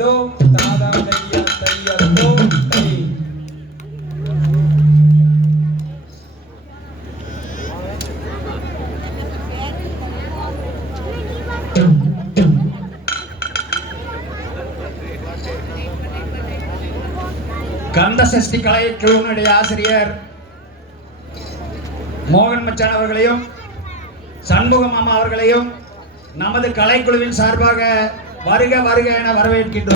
அதோ கந்த சஷ்டி கலை குழுவினுடைய ஆசிரியர் மோகன் மச்சான் அவர்களையும் சண்முகம் மாமா அவர்களையும் நமது கலைக்குழுவின் சார்பாக வருக வருக என வரவேற்கின்றோம்.